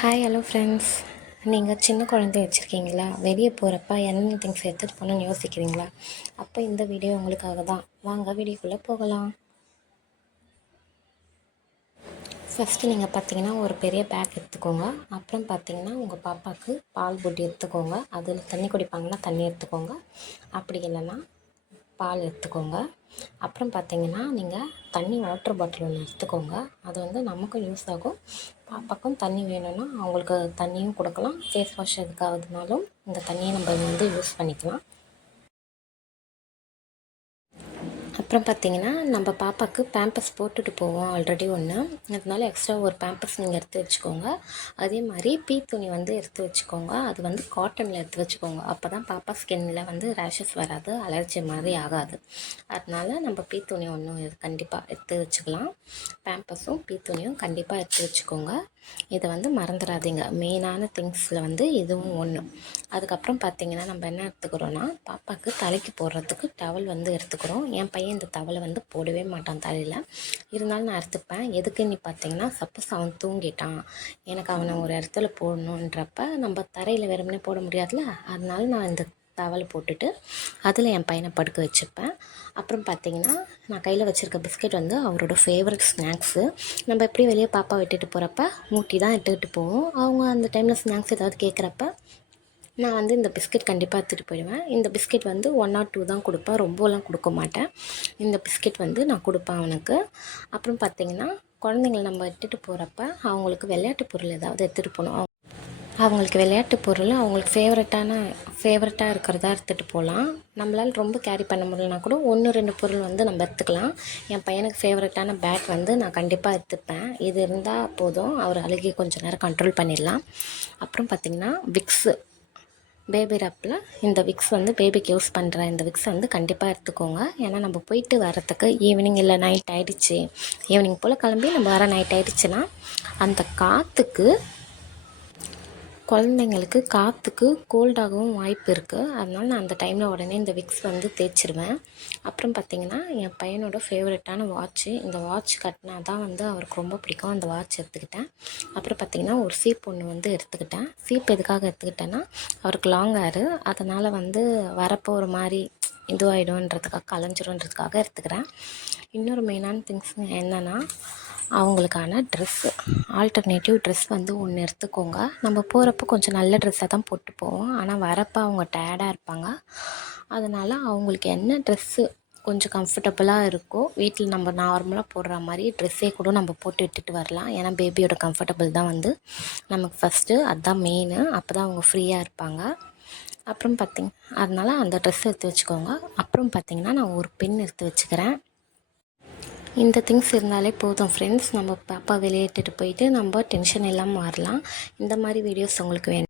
Hi hello friends. நீங்கள் சின்ன குழந்தை வச்சுருக்கீங்களா? வெளியே போகிறப்ப என்னென்ன திங்ஸ் எடுத்துகிட்டு போகணுன்னு யோசிக்கிறீங்களா? அப்போ இந்த வீடியோ உங்களுக்காக தான். வாங்க வீடியோக்குள்ளே போகலாம். ஃபஸ்ட்டு நீங்கள் பார்த்தீங்கன்னா ஒரு பெரிய பேக் எடுத்துக்கோங்க. அப்புறம் பார்த்தீங்கன்னா உங்கள் பாப்பாவுக்கு பால் புட்டி எடுத்துக்கோங்க. அதில் தண்ணி குடிப்பாங்கன்னா தண்ணி எடுத்துக்கோங்க. அப்படி இல்லைன்னா பால் எடுத்துக்கோங்க. அப்புறம் பார்த்தீங்கன்னா நீங்கள் தண்ணி வாட்டர் பாட்டில் ஒன்று எடுத்துக்கோங்க. அது வந்து நமக்கும் யூஸ் ஆகும், பாப்பாக்கும் தண்ணி வேணும்னா அவங்களுக்கு தண்ணியும் கொடுக்கலாம். ஃபேஸ் வாஷ் எதுக்காகுதுனாலும் இந்த தண்ணியை நம்ம வந்து யூஸ் பண்ணிக்கலாம். அப்புறம் பார்த்திங்கன்னா நம்ம பாப்பாவுக்கு பேம்பர்ஸ் போட்டுட்டு போவோம் ஆல்ரெடி ஒன்று, அதனால எக்ஸ்ட்ரா ஒரு பேம்பர்ஸ் நீங்கள் எடுத்து வச்சுக்கோங்க. அதே மாதிரி துணி வந்து எடுத்து வச்சுக்கோங்க. அது வந்து காட்டனில் எடுத்து வச்சுக்கோங்க. அப்போ தான் பாப்பா ஸ்கின்னில் வந்து ரேஷஸ் வராது, அலர்ஜி மாதிரி ஆகாது. அதனால நம்ம துணி ஒன்று கண்டிப்பாக எடுத்து வச்சுக்கலாம். பேம்பர்ஸும் துணியும் கண்டிப்பாக எடுத்து வச்சுக்கோங்க. இதை வந்து மறந்துடாதீங்க. மெயினான திங்ஸில் வந்து இதுவும் ஒன்று. அதுக்கப்புறம் பார்த்திங்கன்னா நம்ம என்ன எடுத்துக்கிறோன்னா, பாப்பாவுக்கு தலைக்கு போடுறதுக்கு டவல் வந்து எடுத்துக்கிறோம். என் பையன் இந்த டவலை வந்து போடவே மாட்டான் தலையில், இருந்தாலும் நான் எடுத்துப்பேன். எதுக்குன்னு பார்த்தீங்கன்னா, சப்போஸ் அவன் தூங்கிட்டான், எனக்கு அவனை ஒரு இடத்துல போடணுன்றப்ப நம்ம தரையில் வெறுமனே போட முடியாதுல்ல, அதனால நான் இந்த டவலை போட்டுட்டு அதில் என் பையனை படுக்க வச்சுப்பேன். அப்புறம் பார்த்திங்கன்னா நான் கையில் வச்சுருக்க பிஸ்கெட் வந்து அவரோட ஃபேவரட் ஸ்நாக்ஸு. நம்ம எப்படி வெளியே பாப்பா விட்டுட்டு போகிறப்ப ஊட்டி தான் எடுத்துக்கிட்டு போவோம். அவங்க அந்த டைமில் ஸ்நாக்ஸ் ஏதாவது கேட்குறப்ப நான் வந்து இந்த பிஸ்கெட் கண்டிப்பாக எடுத்துகிட்டு போயிடுவேன். இந்த பிஸ்கெட் வந்து 1 or 2 தான் கொடுப்பேன், ரொம்பலாம் கொடுக்க மாட்டேன். இந்த பிஸ்கெட் வந்து நான் கொடுப்பேன் அவனுக்கு. அப்புறம் பார்த்திங்கன்னா குழந்தைங்கள நம்ம எடுத்துகிட்டு போகிறப்ப அவங்களுக்கு விளையாட்டு பொருள் ஏதாவது எடுத்துகிட்டு போகணும். அவங்களுக்கு விளையாட்டு பொருள் அவங்களுக்கு ஃபேவரட்டாக இருக்கிறதா எடுத்துகிட்டு போகலாம். நம்மளால் ரொம்ப கேரி பண்ண முடியலனா கூட 1-2 பொருள் வந்து நம்ம எடுத்துக்கலாம். என் பையனுக்கு ஃபேவரட்டான பேட் வந்து நான் கண்டிப்பாக எடுத்துப்பேன். இது இருந்தால் போதும், அவர் அழுகி கொஞ்சம் நேரம் கண்ட்ரோல் பண்ணிடலாம். அப்புறம் பார்த்திங்கன்னா விக்ஸு, பேபி ரப்பில் இந்த விக்ஸ் வந்து பேபிக்கு யூஸ் பண்ணுற இந்த விக்ஸ் வந்து கண்டிப்பாக எடுத்துக்கோங்க. ஏன்னா நம்ம போயிட்டு வரத்துக்கு ஈவினிங் இல்லை நைட் ஆகிடுச்சு, ஈவினிங் போல் கிளம்பி நம்ம வர நைட் ஆகிடுச்சுன்னா அந்த காற்றுக்கு குழந்தைங்களுக்கு கோல்டாகவும் வாய்ப்பு இருக்குது. அதனால் நான் அந்த டைமில் உடனே இந்த விக்ஸ் வந்து தேய்ச்சிருவேன். அப்புறம் பார்த்திங்கன்னா என் பையனோட ஃபேவரட்டான வாட்ச்சு, இந்த வாட்ச் கட்டினா தான் வந்து அவருக்கு ரொம்ப பிடிக்கும், அந்த வாட்ச் எடுத்துக்கிட்டேன். அப்புறம் பார்த்திங்கன்னா ஒரு சீப் ஒன்று வந்து எடுத்துக்கிட்டேன். சீப் எதுக்காக எடுத்துக்கிட்டேன்னா, அவருக்கு லாங் ஹேரு, அதனால் வந்து வரப்போ ஒரு மாதிரி இதுவாகிடும்ன்றதுக்காக, கலைஞ்சிரும்ன்றதுக்காக எடுத்துக்கிறேன். இன்னொரு மெயினான திங்ஸ் என்னென்னா அவங்களுக்கான ட்ரெஸ்ஸு, ஆல்டர்னேட்டிவ் ட்ரெஸ் வந்து ஒன்று எடுத்துக்கோங்க. நம்ம போகிறப்ப கொஞ்சம் நல்ல ட்ரெஸ்ஸாக தான் போட்டு போவோம், ஆனால் வரப்போ அவங்க டயர்டாக இருப்பாங்க. அதனால் அவங்களுக்கு என்ன ட்ரெஸ்ஸு கொஞ்சம் கம்ஃபர்டபுளாக இருக்கோ, வீட்டில் நம்ம நார்மலாக போடுற மாதிரி ட்ரெஸ்ஸே கூட நம்ம போட்டு விட்டுட்டு வரலாம். ஏன்னா பேபியோட கம்ஃபர்டபுள் தான் வந்து நமக்கு ஃபஸ்ட்டு, அதுதான் மெயினு. அப்போ தான் அவங்க ஃப்ரீயாக இருப்பாங்க. அப்புறம் அதனால் அந்த ட்ரெஸ் எடுத்து வச்சுக்கோங்க. அப்புறம் பார்த்திங்கன்னா நான் ஒரு பென் எடுத்து வச்சுக்கிறேன். இந்த திங்ஸ் இருந்தாலே போதும் ஃப்ரெண்ட்ஸ், நம்ம பாப்பா வெளியேட்டுட்டு போயிட்டு நம்ம டென்ஷன் இல்லாமல் வரலாம். இந்த மாதிரி வீடியோஸ் உங்களுக்கு வேணும்